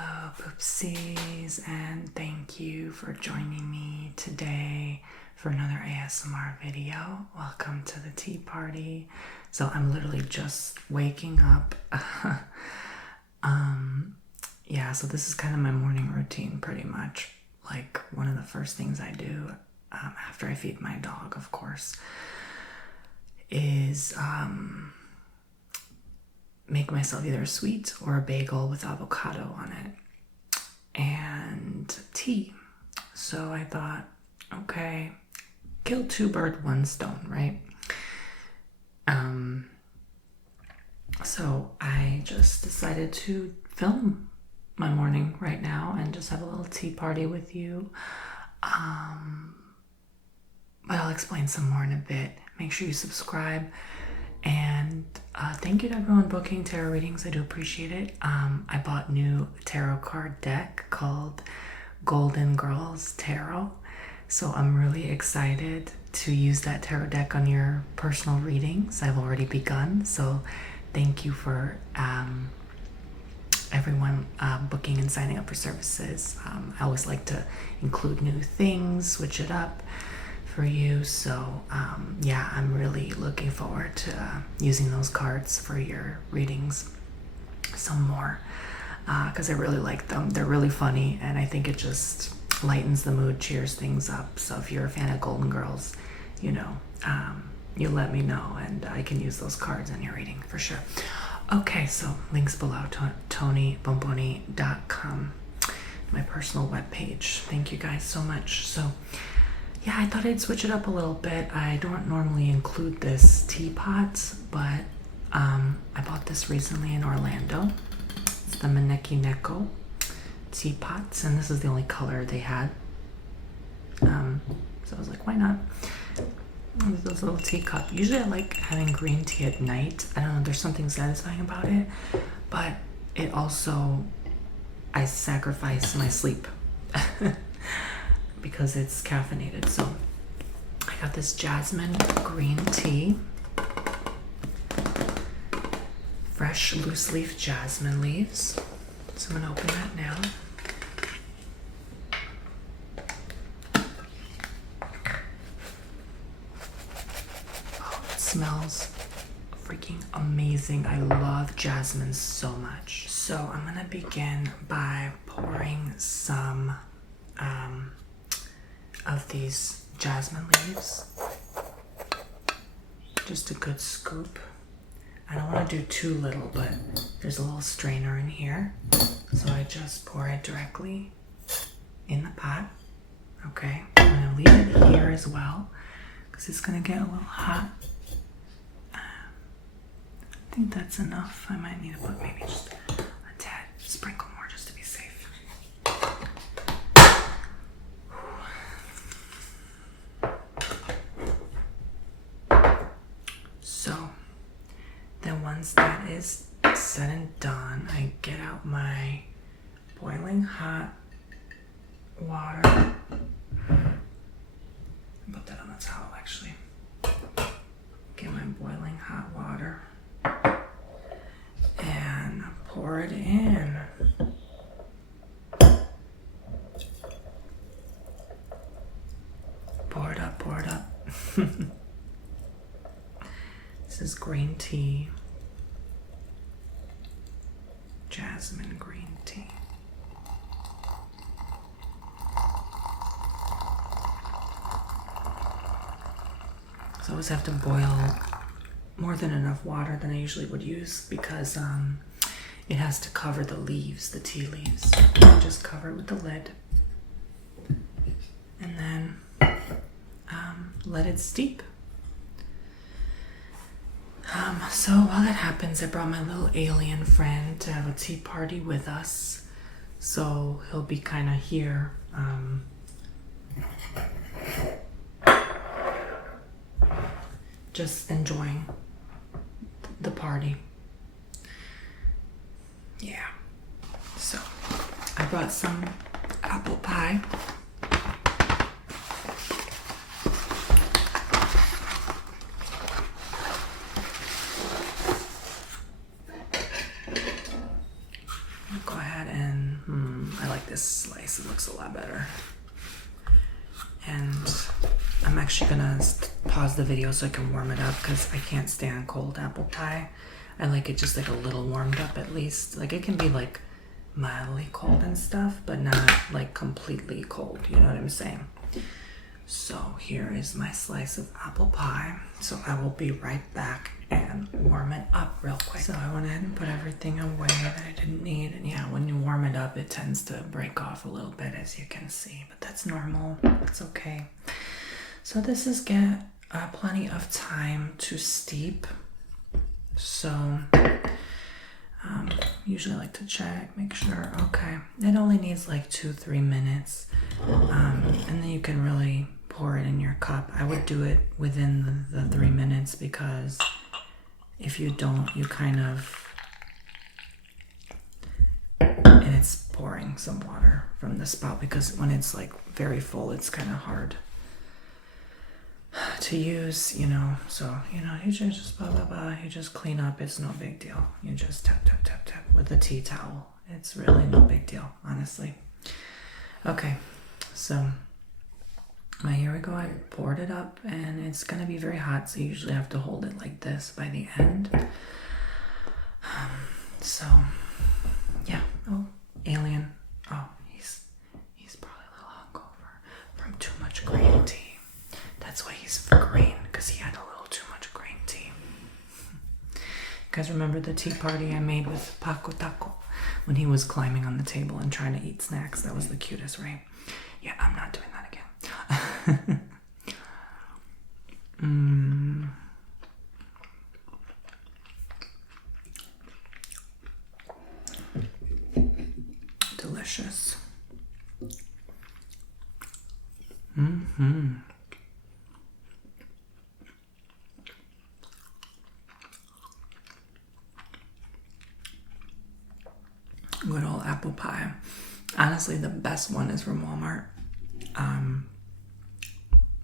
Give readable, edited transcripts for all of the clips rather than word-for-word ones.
Hello, poopsies, and thank you for joining me today for another ASMR video. Welcome to the tea party. So I'm literally just waking up. Yeah, so this is kind of my morning routine pretty much. Like one of the first things I do after I feed my dog, of course, is make myself either a sweet or a bagel with avocado on it and tea. So I thought, okay, kill two birds, one stone, right? So I just decided to film my morning right now and just have a little tea party with you. But I'll explain some more in a bit. Make sure you subscribe. And thank you to everyone booking tarot readings. I do appreciate it. I bought new tarot card deck called Golden Girls Tarot. So I'm really excited to use that tarot deck on your personal readings. I've already begun. So thank you for everyone booking and signing up for services. I always like to include new things, switch it up for you. So yeah, I'm really looking forward to using those cards for your readings some more because I really like them. They're really funny and I think it just lightens the mood, cheers things up. So if you're a fan of Golden Girls, you know, you let me know and I can use those cards in your reading for sure. Okay, so links below, TonyBomboni.com, my personal webpage. Thank you guys so much. So yeah, I thought I'd switch it up a little bit. I don't normally include this teapot, but I bought this recently in Orlando. It's the Maneki Neko teapots, and this is the only color they had. So I was like, why not? This little teacup. Usually I like having green tea at night. I don't know, there's something satisfying about it, but it also, I sacrifice my sleep. Because it's caffeinated. So I got this jasmine green tea, fresh loose leaf jasmine leaves. So I'm gonna open that now. Oh, it smells freaking amazing. I love jasmine so much. So I'm gonna begin by pouring some of these jasmine leaves, just a good scoop. I don't want to do too little, but there's a little strainer in here, so I just pour it directly in the pot. Okay, I'm gonna leave it here as well because it's gonna get a little hot. I think that's enough. I might need to put maybe just a tad, sprinkle more just to be safe. So then once that is said and done, I get out my boiling hot water. Put that on the towel actually. Get my boiling hot water and pour it in. Pour it up, pour it up. This is green tea, jasmine green tea. So I always have to boil more than enough water than I usually would use because it has to cover the leaves, the tea leaves. So just cover it with the lid and then let it steep. So while that happens, I brought my little alien friend to have a tea party with us. So he'll be kind of here. Just enjoying the party. Yeah. So I brought some apple pie. go ahead and, I like this slice. It looks a lot better. And I'm actually gonna pause the video so I can warm it up because I can't stand cold apple pie. I like it just like a little warmed up at least. Like it can be like mildly cold and stuff, but not like completely cold. You know what I'm saying? So here is my slice of apple pie. So I will be right back and warm it up real quick. So I went ahead and put everything away that I didn't need. And yeah, when you warm it up, it tends to break off a little bit, as you can see, but that's normal. It's okay. So this is get plenty of time to steep. So usually I like to check, make sure, okay. It only needs like 2-3 minutes. And then you can really pour it in your cup. I would do it within the 3 minutes because if you don't, you kind of, and it's pouring some water from the spout because when it's like very full, it's kind of hard to use, you know. So, you know, you just you just clean up. It's no big deal. You just tap, tap, tap, tap with a tea towel. It's really no big deal, honestly. Okay, so here we go. I poured it up and it's gonna be very hot, so you usually have to hold it like this by the end. So yeah. Oh, alien. Oh, he's probably a little hungover from too much green tea. That's why he's green, because he had a little too much green tea. You guys remember the tea party I made with Paco Taco when he was climbing on the table and trying to eat snacks? That was the cutest, right? Yeah, I'm not doing that again. Delicious. Good old apple pie. Honestly, the best one is from Walmart.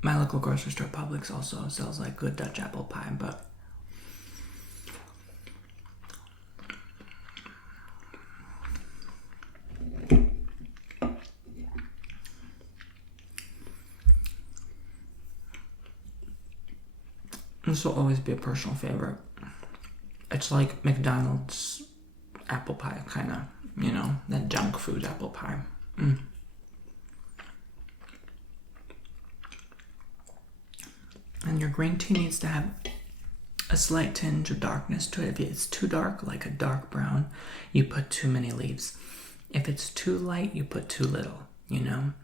My local grocery store, Publix, also sells like good Dutch apple pie, but this will always be a personal favorite. It's like McDonald's apple pie, kind of, you know, that junk food apple pie. And your green tea needs to have a slight tinge of darkness to it. If it's too dark, like a dark brown, you put too many leaves. If it's too light, you put too little, you know?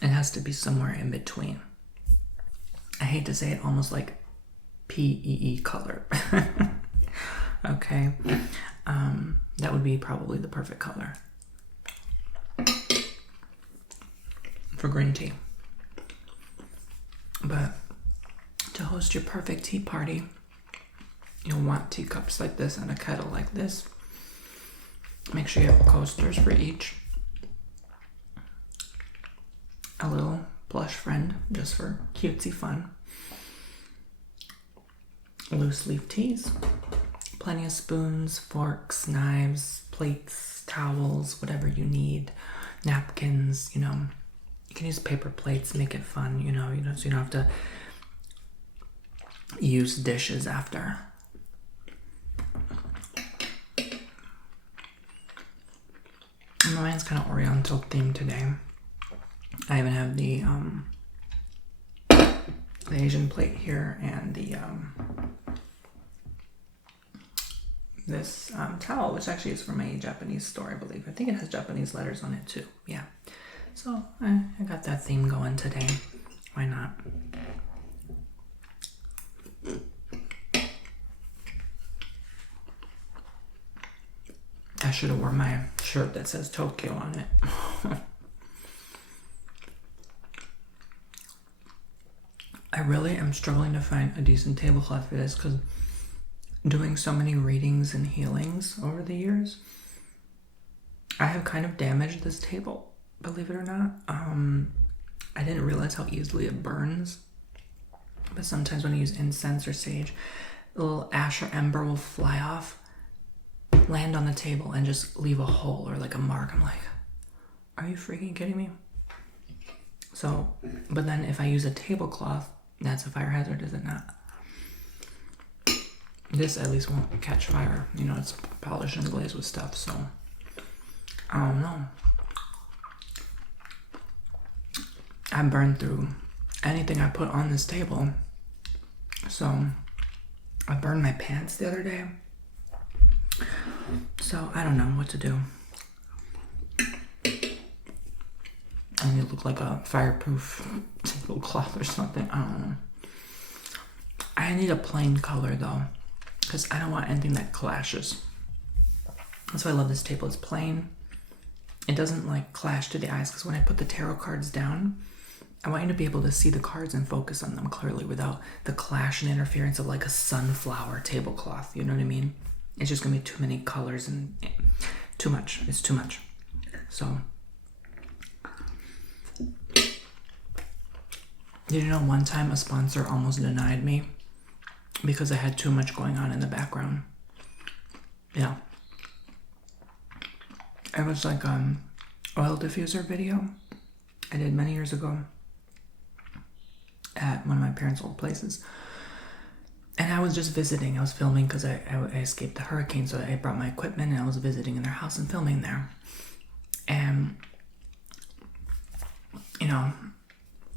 It has to be somewhere in between. I hate to say it, almost like PEE color. Okay. That would be probably the perfect color for green tea. But to host your perfect tea party, you'll want teacups like this and a kettle like this. Make sure you have coasters for each. A little plush friend just for cutesy fun. Loose leaf teas. Plenty of spoons, forks, knives, plates, towels, whatever you need. Napkins, you know. You can use paper plates, make it fun, you know, so you don't have to use dishes after. Mine's kind of Oriental themed today. I even have the Asian plate here and the this towel, which actually is from a Japanese store, I believe. I think it has Japanese letters on it too. Yeah. So I got that theme going today. Why not? I should have worn my shirt that says Tokyo on it. I really am struggling to find a decent tablecloth for this because doing so many readings and healings over the years, I have kind of damaged this table, believe it or not. I didn't realize how easily it burns, but sometimes when I use incense or sage, a little ash or ember will fly off land on the table and just leave a hole or like a mark. I'm like, are you freaking kidding me? So, but then if I use a tablecloth, that's a fire hazard, is it not? This at least won't catch fire. You know, it's polished and glazed with stuff, so I don't know. I burned through anything I put on this table. So I burned my pants the other day. So I don't know what to do. I need to look like a fireproof tablecloth or something. I don't know. I need a plain color though, because I don't want anything that clashes. That's why I love this table. It's plain. It doesn't like clash to the eyes, because when I put the tarot cards down, I want you to be able to see the cards and focus on them clearly without the clash and interference of like a sunflower tablecloth. You know what I mean? It's just gonna be too many colors and too much. It's too much. So, did you know one time a sponsor almost denied me because I had too much going on in the background? Yeah. It was like oil diffuser video I did many years ago at one of my parents' old places. And I was just visiting. I was filming because I escaped the hurricane, so I brought my equipment and I was visiting in their house and filming there. And, you know,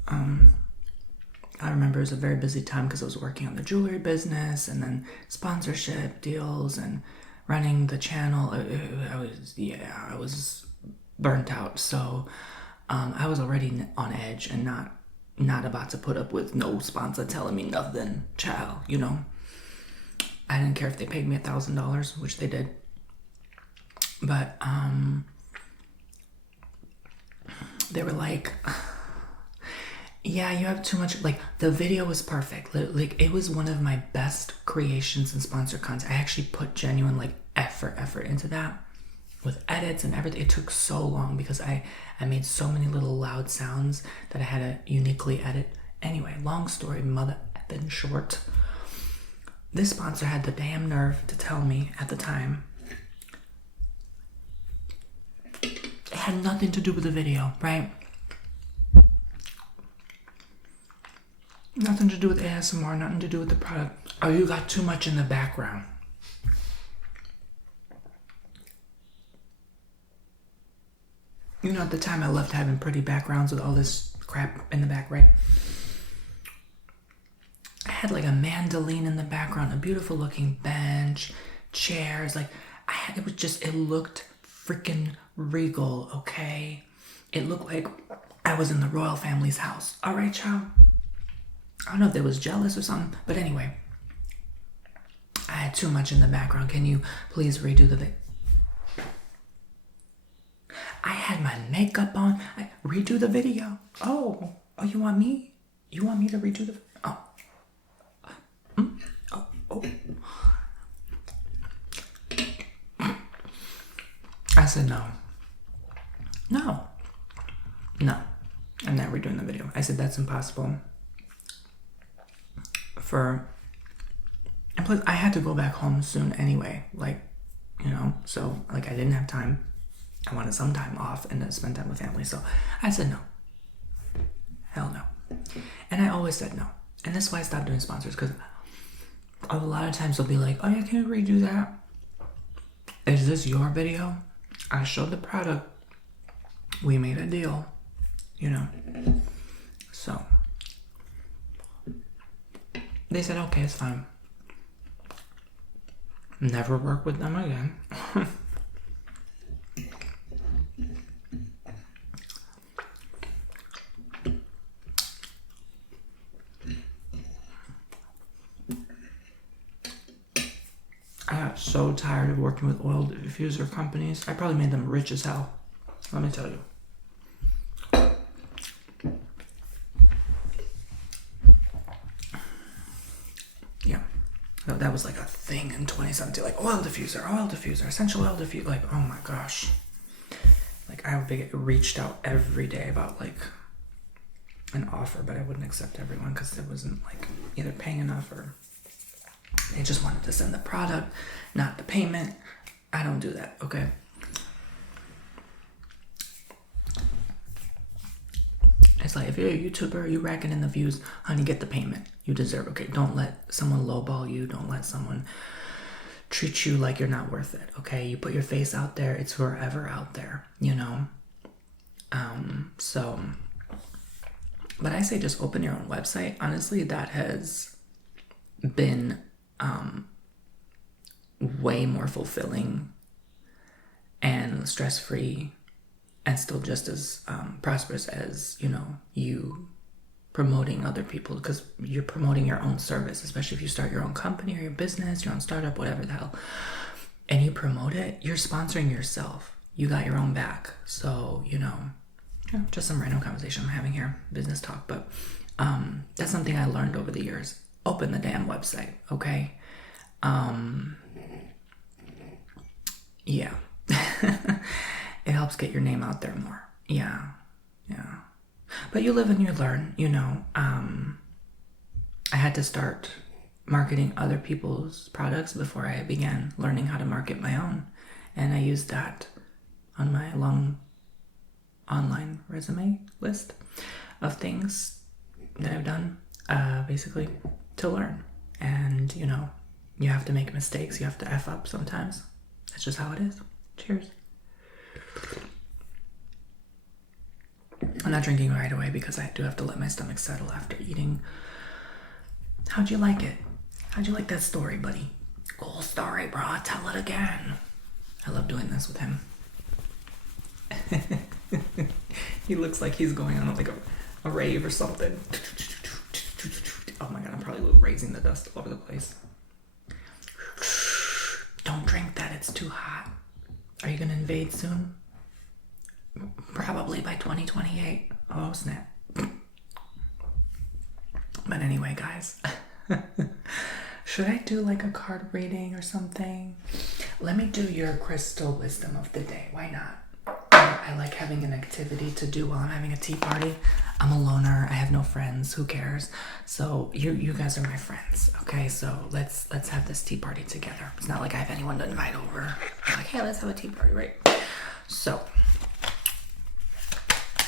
I remember it was a very busy time because I was working on the jewelry business and then sponsorship deals and running the channel. I was burnt out. So I was already on edge and not about to put up with no sponsor telling me nothing, child, you know. I didn't care if they paid me $1,000, which they did. But they were like, yeah, you have too much, like, the video was perfect. Like, it was one of my best creations and sponsor content. I actually put genuine, like, effort into that with edits and everything. It took so long because I made so many little loud sounds that I had to uniquely edit. Anyway, long story, mother effing short. This sponsor had the damn nerve to tell me at the time it had nothing to do with the video, right? Nothing to do with ASMR, nothing to do with the product. Oh, you got too much in the background. You know, at the time I loved having pretty backgrounds with all this crap in the back, right? I had like a mandolin in the background, a beautiful looking bench, chairs, like it looked freaking regal, okay? It looked like I was in the royal family's house. All right, child? I don't know if they was jealous or something, but anyway, I had too much in the background. Can you please redo the video? I had my makeup on. Redo the video. Oh, you want me? You want me to redo the? Oh. I said no. I'm not redoing the video. I said that's impossible. And plus I had to go back home soon anyway. Like, you know, so like I didn't have time. I wanted some time off and to spend time with family. So I said no. Hell no. And I always said no. And that's why I stopped doing sponsors, because a lot of times they'll be like, oh yeah, can you redo that? Is this your video? I showed the product. We made a deal. You know. So they said, okay, it's fine. Never work with them again. I got so tired of working with oil diffuser companies. I probably made them rich as hell. Let me tell you. Yeah. That was like a thing in 2017. Like oil diffuser, essential oil diffuser. Like, oh my gosh. Like I reached out every day about like an offer, but I wouldn't accept everyone because it wasn't like either paying enough or they just wanted to send the product, not the payment. I don't do that, okay? It's like, if you're a YouTuber, you racking in the views, honey, get the payment. You deserve, okay? Don't let someone lowball you. Don't let someone treat you like you're not worth it, okay? You put your face out there, it's forever out there, you know? So, but I say just open your own website. Honestly, that has been way more fulfilling and stress-free and still just as prosperous as, you know, you promoting other people, because you're promoting your own service, especially if you start your own company or your business, your own startup, whatever the hell, and you promote it, you're sponsoring yourself. You got your own back. So, you know, just some random conversation I'm having here, business talk, but that's something I learned over the years. Open the damn website, okay? Yeah. It helps get your name out there more. Yeah. But you live and you learn, you know. I had to start marketing other people's products before I began learning how to market my own. And I used that on my long online resume list of things that I've done, basically, to learn. And, you know, you have to make mistakes. You have to F up sometimes. That's just how it is. Cheers. I'm not drinking right away because I do have to let my stomach settle after eating. How'd you like it? How'd you like that story, buddy? Cool story, bro. Tell it again. I love doing this with him. He looks like he's going on like a rave or something. Oh my god, I'm probably raising the dust all over the place. Don't drink that, it's too hot. Are you gonna invade soon? Probably by 2028. Oh snap. But anyway, guys, should I do like a card reading or something? Let me do your crystal wisdom of the day. Why not? I like having an activity to do while I'm having a tea party. I'm a loner. I have no friends. Who cares? So you guys are my friends. Okay, so let's have this tea party together. It's not like I have anyone to invite over. I'm like, hey, let's have a tea party, right? So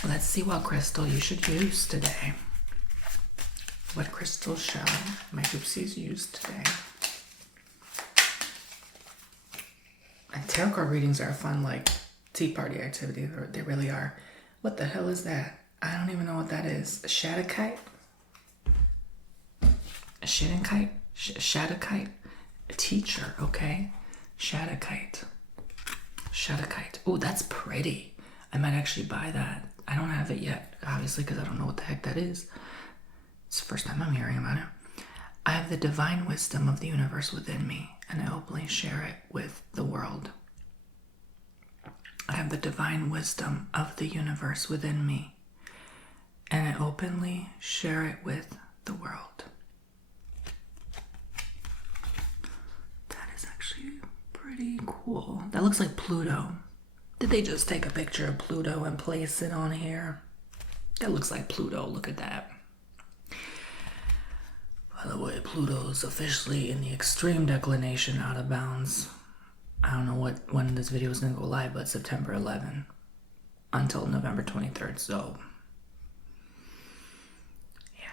let's see what crystal you should use today. What crystal shall my oopsies use today? And tarot card readings are a fun, like, tea party activity. They really are. What the hell is that? I don't even know what that is. A Shadowkite? A Shadowkite? Shadowkite? A teacher, okay. Shadowkite. Shadowkite. Oh, that's pretty. I might actually buy that. I don't have it yet, obviously, because I don't know what the heck that is. It's the first time I'm hearing about it. I have the divine wisdom of the universe within me, and I openly share it with the world. I have the divine wisdom of the universe within me, and I openly share it with the world. That is actually pretty cool. That looks like Pluto. Did they just take a picture of Pluto and place it on here? That looks like Pluto. Look at that. By the way, Pluto's officially in the extreme declination, out of bounds. I don't know when this video is going to go live, but September 11 until November 23rd. So, yeah,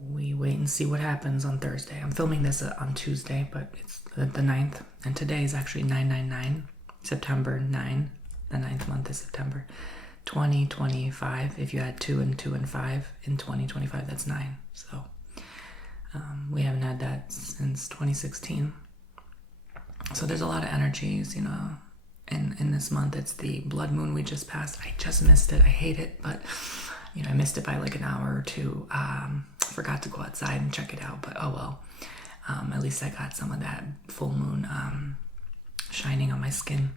we wait and see what happens on Thursday. I'm filming this on Tuesday, but it's the 9th. And today is actually 999, September 9. The 9th month is September 2025. If you add 2 and 2 and 5 in 2025, that's 9. So we haven't had that since 2016. So there's a lot of energies, you know, in this month. It's the blood moon we just passed. I just missed it. I hate it, but, you know, I missed it by like an hour or two. Forgot to go outside and check it out, but oh well. At least I got some of that full moon shining on my skin.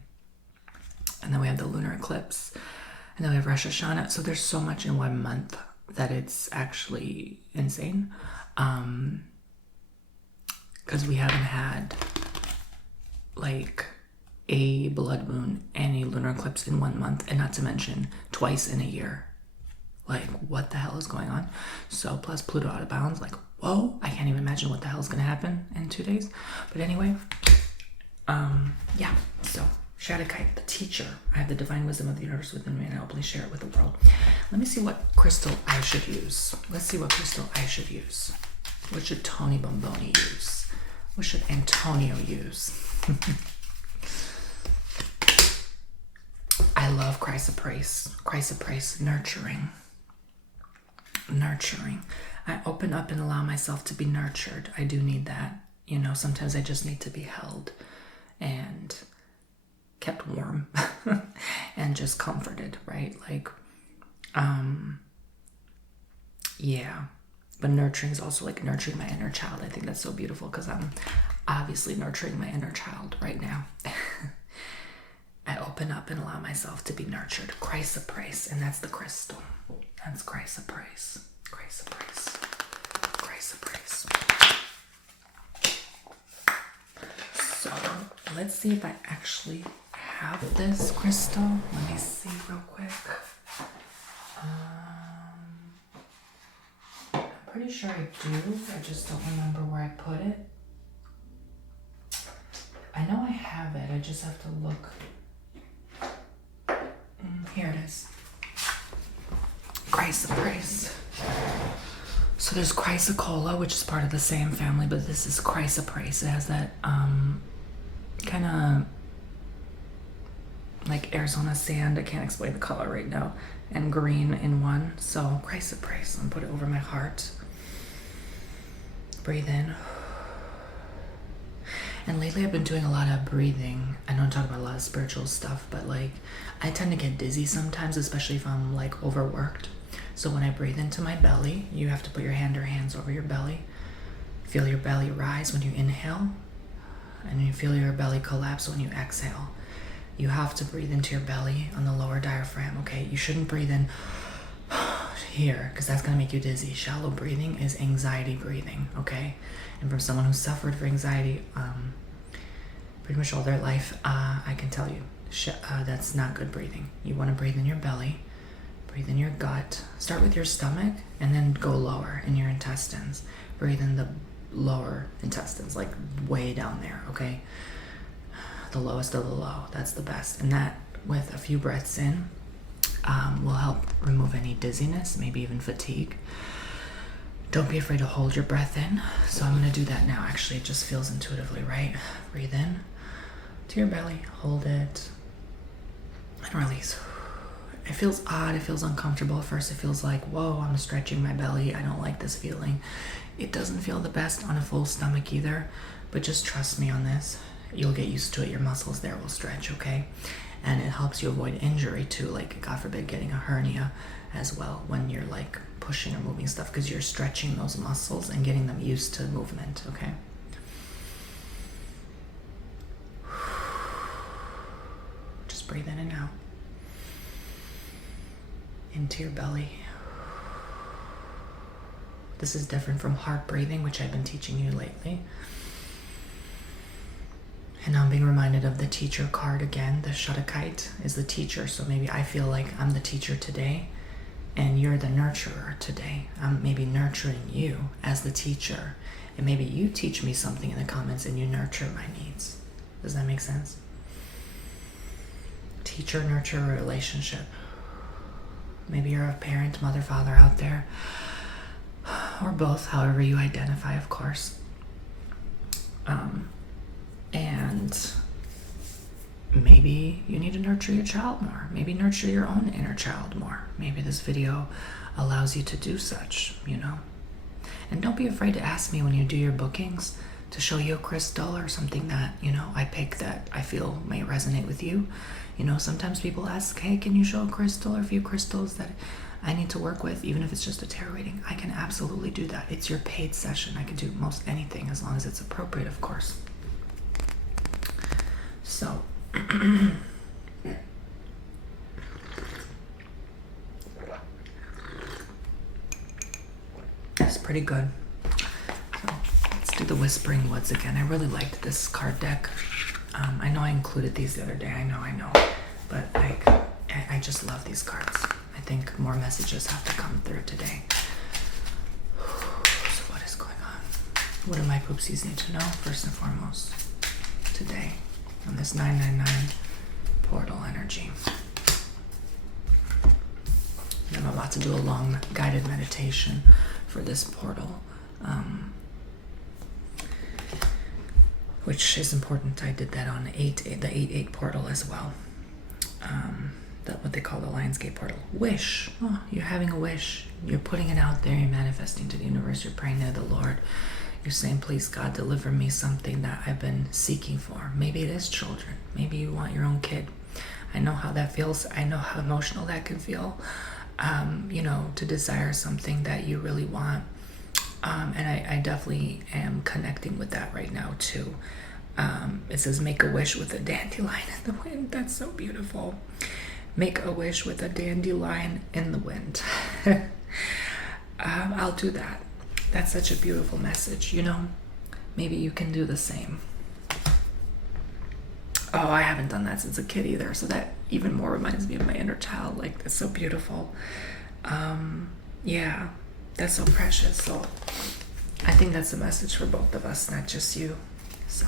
And then we have the lunar eclipse. And then we have Rosh Hashanah. So there's so much in one month that it's actually insane. Because we haven't had like a blood moon and a lunar eclipse in 1 month, and not to mention twice in a year. Like, what the hell is going on? So plus Pluto out of bounds, like, whoa, I can't even imagine what the hell is going to happen in 2 days. But anyway, yeah, so Shaddakite, the teacher. I have the divine wisdom of the universe within me, and I openly share it with the world. Let me see what crystal I should use. Let's see what crystal I should use. What should Tony Bomboni use? What should Antonio use? I love chrysoprase. Chrysoprase, nurturing. Nurturing. I open up and allow myself to be nurtured. I do need that. You know, sometimes I just need to be held and kept warm and just comforted, right? Like, yeah. But nurturing is also like nurturing my inner child. I think that's so beautiful because I'm obviously nurturing my inner child right now. I open up and allow myself to be nurtured. Chrysoprase, and that's the crystal. That's chrysoprase. Chrysoprase. Chrysoprase. So let's see if I actually have this crystal. Let me see real quick. I'm pretty sure I do. I just don't remember where I put it. I know I have it. I just have to look. Here it is. Chrysoprase. So there's chrysocolla, which is part of the same family, but this is chrysoprase. It has that kind of like Arizona sand. I can't explain the color right now. And green in one. So chrysoprase. I'm gonna put it over my heart. Breathe in. And lately I've been doing a lot of breathing. I know I'm talking about a lot of spiritual stuff, but like I tend to get dizzy sometimes, especially if I'm like overworked. So when I breathe into my belly, you have to put your hand or hands over your belly. Feel your belly rise when you inhale, and you feel your belly collapse when you exhale. You have to breathe into your belly on the lower diaphragm, okay? You shouldn't breathe in here because that's going to make you dizzy. Shallow breathing is anxiety breathing, okay? And from someone who suffered from anxiety pretty much all their life, I can tell you that's not good breathing. You want to breathe in your belly, breathe in your gut. Start with your stomach and then go lower in your intestines. Breathe in the lower intestines, like way down there, okay? The lowest of the low. That's the best. And that, with a few breaths in, will help remove any dizziness, maybe even fatigue. Don't be afraid to hold your breath in. So I'm going to do that now. Actually, it just feels intuitively right. Breathe in to your belly. Hold it. And release. It feels odd. It feels uncomfortable. At first, it feels like, whoa, I'm stretching my belly. I don't like this feeling. It doesn't feel the best on a full stomach either. But just trust me on this. You'll get used to it. Your muscles there will stretch, okay? And it helps you avoid injury too, like God forbid getting a hernia as well when you're like pushing or moving stuff, because you're stretching those muscles and getting them used to movement, okay? Just breathe in and out. Into your belly. This is different from heart breathing, which I've been teaching you lately. And now I'm being reminded of the teacher card again. The Shaddakite is the teacher. So maybe I feel like I'm the teacher today and you're the nurturer today. I'm maybe nurturing you as the teacher. And maybe you teach me something in the comments and you nurture my needs. Does that make sense? Teacher-nurturer relationship. Maybe you're a parent, mother, father out there. Or both, however you identify, of course. And maybe you need to nurture your child more. Maybe nurture your own inner child more. Maybe this video allows you to do such, you know. And don't be afraid to ask me when you do your bookings to show you a crystal or something that, you know, I pick that I feel may resonate with you. You know, sometimes people ask, hey, can you show a crystal or a few crystals that I need to work with, even if it's just a tarot reading? I can absolutely do that. It's your paid session. I can do most anything as long as it's appropriate, of course. So, it's pretty good. So, let's do the Whispering Woods again. I really liked this card deck. I know I included these the other day. I know. But like, I just love these cards. I think more messages have to come through today. So what is going on? What do my poopsies need to know, first and foremost, today? on this 999 portal energy. And I'm about to do a long guided meditation for this portal, which is important. I did that on the 8-8 portal as well. What they call the Lionsgate portal. Wish. Oh, you're having a wish. You're putting it out there. You're manifesting to the universe. You're praying to the Lord. You're saying, please, God, deliver me something that I've been seeking for. Maybe it is children. Maybe you want your own kid. I know how that feels. I know how emotional that can feel. To desire something that you really want. And I definitely am connecting with that right now too. It says, make a wish with a dandelion in the wind. That's so beautiful. Make a wish with a dandelion in the wind. I'll do that. That's such a beautiful message, Maybe you can do the same. Oh, I haven't done that since a kid either, so that even more reminds me of my inner child. Like, that's so beautiful. Yeah, that's so precious. So I think that's a message for both of us, not just you. So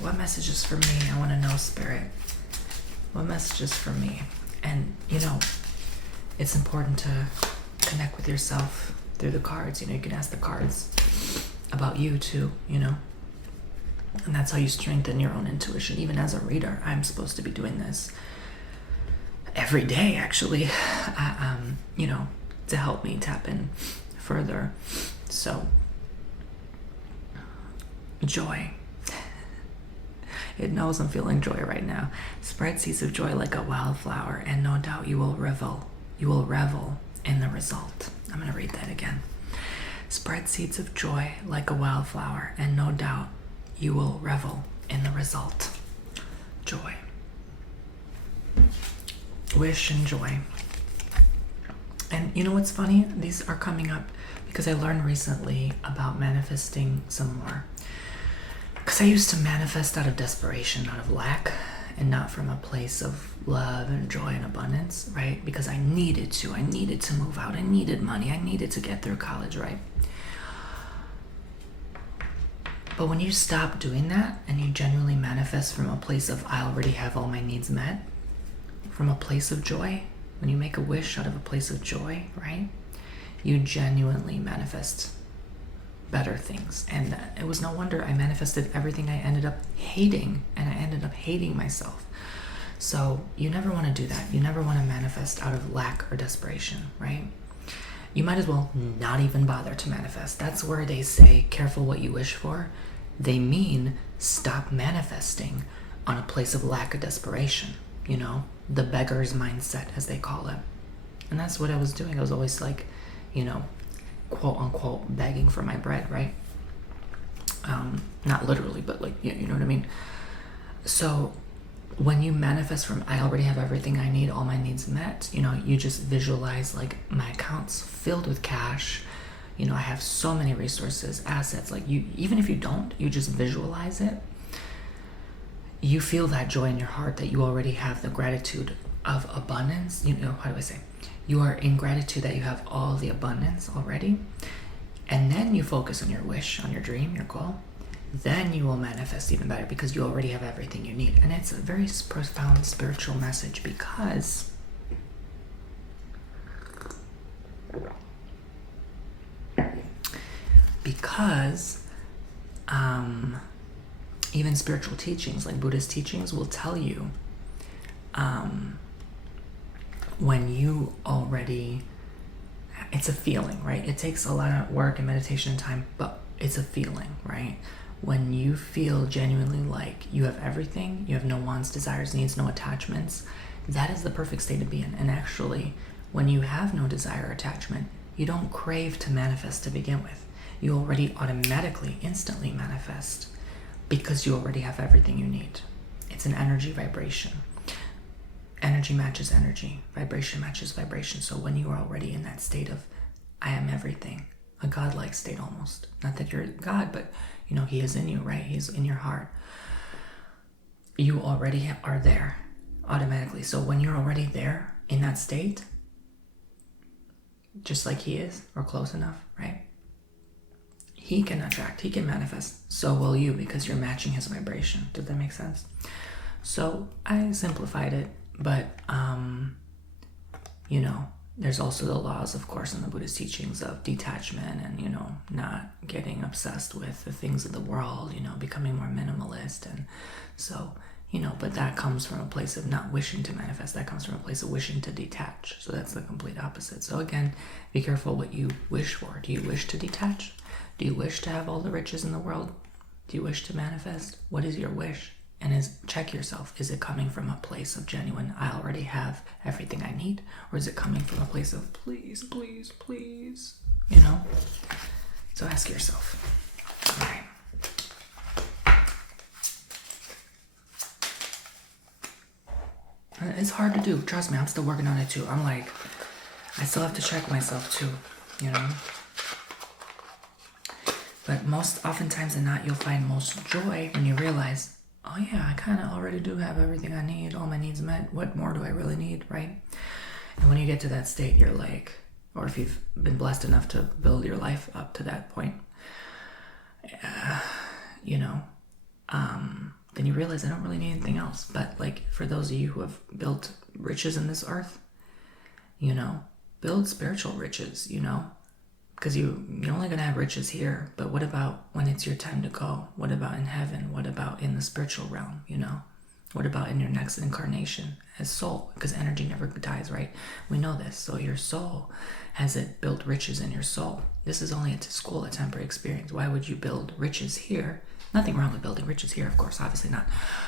what message is for me? I want to know, Spirit. What message is for me? And, it's important to connect with yourself through the cards. You can ask the cards about you too, And that's how you strengthen your own intuition. Even as a reader, I'm supposed to be doing this every day, actually, to help me tap in further. So, joy. It knows I'm feeling joy right now. Spread seeds of joy like a wildflower, and no doubt you will revel. You will revel in the result. I'm going to read that again. Spread seeds of joy like a wildflower, and no doubt you will revel in the result. Joy. Wish and joy. And you know what's funny? These are coming up because I learned recently about manifesting some more. Because I used to manifest out of desperation, out of lack, and not from a place of love and joy and abundance, right? Because I needed to move out. I needed money. I needed to get through college, right? But when you stop doing that and you genuinely manifest from a place of, I already have all my needs met, from a place of joy, when you make a wish out of a place of joy, right? You genuinely manifest better things. And it was no wonder I manifested everything I ended up hating, and I ended up hating myself. So you never want to do that. You never want to manifest out of lack or desperation, right? You might as well not even bother to manifest. That's where they say, careful what you wish for. They mean stop manifesting on a place of lack or desperation, the beggar's mindset, as they call it. And that's what I was doing. I was always like, quote unquote, begging for my bread, right? Not literally, but like, you know what I mean? So when you manifest from, I already have everything I need, all my needs met, you just visualize like my account's filled with cash. I have so many resources, assets. Like even if you don't, you just visualize it. You feel that joy in your heart that you already have the gratitude of abundance. How do I say? You are in gratitude that you have all the abundance already. And then you focus on your wish, on your dream, your goal. Then you will manifest even better because you already have everything you need. And it's a very profound spiritual message because even spiritual teachings like Buddhist teachings will tell you when you already, it's a feeling, right? It takes a lot of work and meditation and time, but it's a feeling, right? When you feel genuinely like you have everything, you have no wants, desires, needs, no attachments, that is the perfect state to be in. And actually, when you have no desire or attachment, you don't crave to manifest to begin with. You already automatically, instantly manifest because you already have everything you need. It's an energy vibration. Energy matches energy. Vibration matches vibration. So when you are already in that state of, I am everything, a godlike state almost. Not that you're God, but He is in you, right? He's in your heart. You already are there automatically. So when you're already there in that state, just like He is, or close enough, right? he can attract, he can manifest. So will you, because you're matching his vibration. Does that make sense? So I simplified it, but you know, there's also the laws, of course, in the Buddhist teachings of detachment and, you know, not getting obsessed with the things of the world, you know, becoming more minimalist. And so, you know, but that comes from a place of not wishing to manifest. That comes from a place of wishing to detach. So that's the complete opposite. So again, be careful what you wish for. Do you wish to detach? Do you wish to have all the riches in the world? Do you wish to manifest? What is your wish? And check yourself. Is it coming from a place of genuine, I already have everything I need? Or is it coming from a place of please, please, please? You know? So ask yourself. All right. And it's hard to do. Trust me, I'm still working on it too. I'm like, I still have to check myself too, you know? But oftentimes than not, you'll find most joy when you realize, oh yeah, I kind of already do have everything I need, all my needs met. What more do I really need, right? And when you get to that state, you're like, or if you've been blessed enough to build your life up to that point, you know, then you realize I don't really need anything else. But like for those of you who have built riches in this earth, you know, build spiritual riches, you know, because you're only going to have riches here. But what about when it's your time to go? What about in heaven? What about in the spiritual realm, you know? What about in your next incarnation as soul? Because energy never dies, right? We know this. So your soul, has it built riches in your soul? This is only a temporary experience. Why would you build riches here? Nothing wrong with building riches here, of course, obviously not.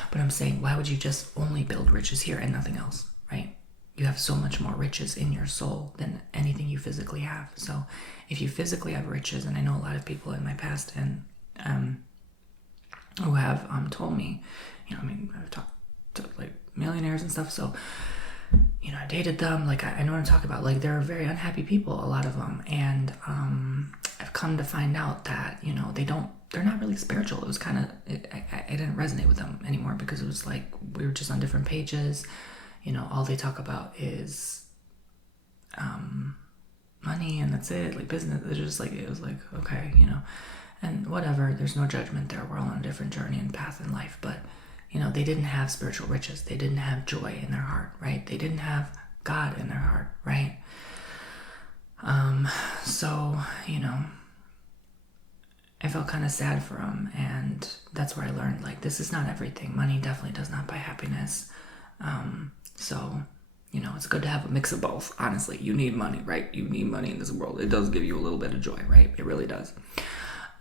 But I'm saying, why would you just only build riches here and nothing else, right? You have so much more riches in your soul than anything you physically have. So if you physically have riches, and I know a lot of people in my past and who have told me, you know, I mean, I've talked to like millionaires and stuff. So, you know, I dated them. Like I know what I'm talking about. Like they're very unhappy people, a lot of them. And I've come to find out that, you know, they're not really spiritual. It was kind of, I didn't resonate with them anymore because it was like we were just on different pages. You know, all they talk about is money, and that's it. Like business. It's just like, it was like, okay, you know, and whatever. There's no judgment there. We're all on a different journey and path in life. But, you know, they didn't have spiritual riches. They didn't have joy in their heart, right? They didn't have God in their heart, right? So, you know, I felt kind of sad for them, and that's where I learned, like, this is not everything. Money definitely does not buy happiness. So, you know, it's good to have a mix of both. Honestly, you need money, right? You need money in this world. It does give you a little bit of joy, right? It really does.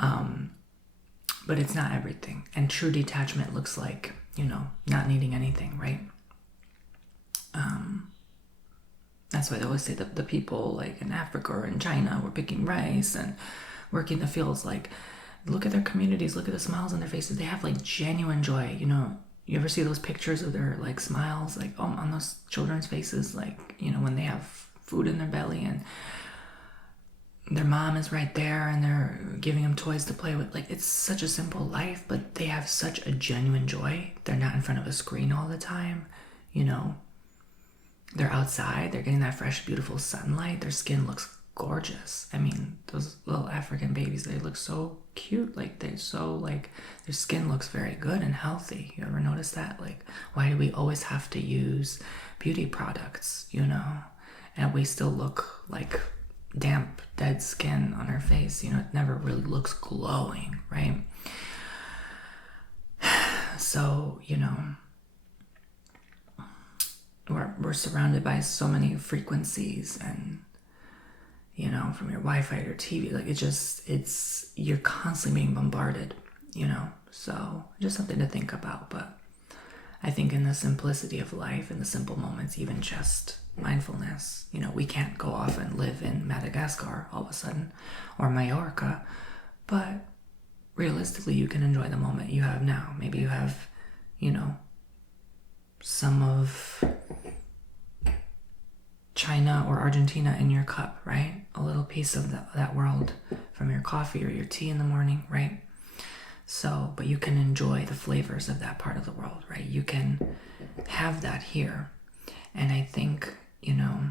But it's not everything. And true detachment looks like, you know, not needing anything, right? That's why they always say that the people like in Africa or in China were picking rice and working the fields. Like, look at their communities, look at the smiles on their faces. They have like genuine joy, you know. You ever see those pictures of their like smiles, like on those children's faces, like, you know, when they have food in their belly and their mom is right there and they're giving them toys to play with. Like, it's such a simple life, but they have such a genuine joy. They're not in front of a screen all the time, you know. They're outside, they're getting that fresh, beautiful sunlight. Their skin looks gorgeous. I mean, those little African babies, they look so cute. Like, they're so, like, their skin looks very good and healthy. You ever notice that? Like, why do we always have to use beauty products, you know? And we still look like damp, dead skin on our face. You know, it never really looks glowing, right? So, you know, we're surrounded by so many frequencies, and, you know, from your Wi-Fi or TV, like, you're constantly being bombarded, you know, so just something to think about. But I think in the simplicity of life, in the simple moments, even just mindfulness, you know, we can't go off and live in Madagascar all of a sudden, or Mallorca, but realistically, you can enjoy the moment you have now. Maybe you have, you know, some of China or Argentina in your cup, right? A little piece of that world from your coffee or your tea in the morning, right? So, but you can enjoy the flavors of that part of the world, right? You can have that here. And I think, you know,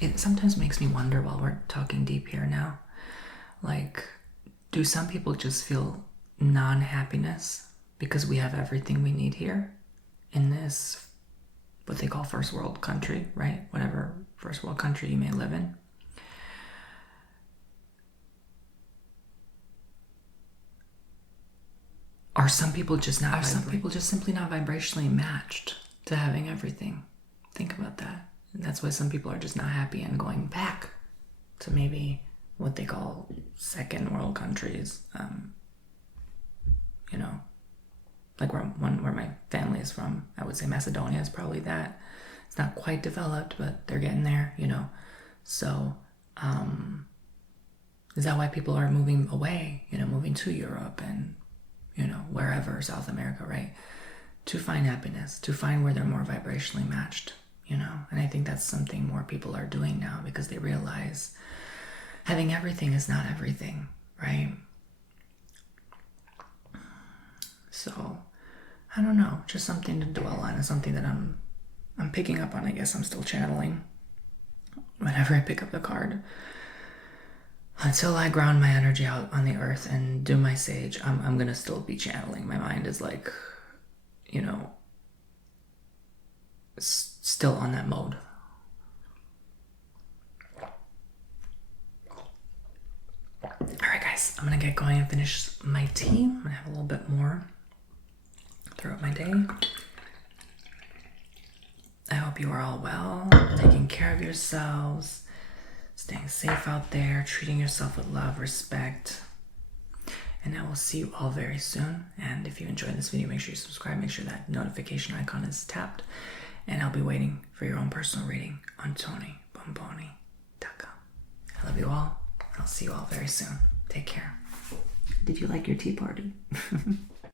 it sometimes makes me wonder, while we're talking deep here now, like, do some people just feel non-happiness because we have everything we need here in this, what they call first world country, right? Whatever first world country you may live in. Are some people just simply not vibrationally matched to having everything? Think about that. And that's why some people are just not happy and going back to maybe what they call second world countries. You know, like where my family is from, I would say Macedonia is probably that. It's not quite developed, but they're getting there, you know. So, is that why people are moving away, you know, moving to Europe and, you know, wherever, South America, right? To find happiness, to find where they're more vibrationally matched, you know? And I think that's something more people are doing now because they realize having everything is not everything, right? So, I don't know, just something to dwell on and something that I'm picking up on. I guess I'm still channeling whenever I pick up the card. Until I ground my energy out on the earth and do my sage, I'm gonna still be channeling. My mind is like, you know, still on that mode. Alright guys, I'm gonna get going and finish my tea. I'm gonna have a little bit more throughout my day. I hope you are all well, taking care of yourselves, staying safe out there, treating yourself with love, respect. And I will see you all very soon. And if you enjoyed this video, make sure you subscribe, make sure that notification icon is tapped. And I'll be waiting for your own personal reading on TonyBomboni.com. I love you all. I'll see you all very soon. Take care. Did you like your tea party?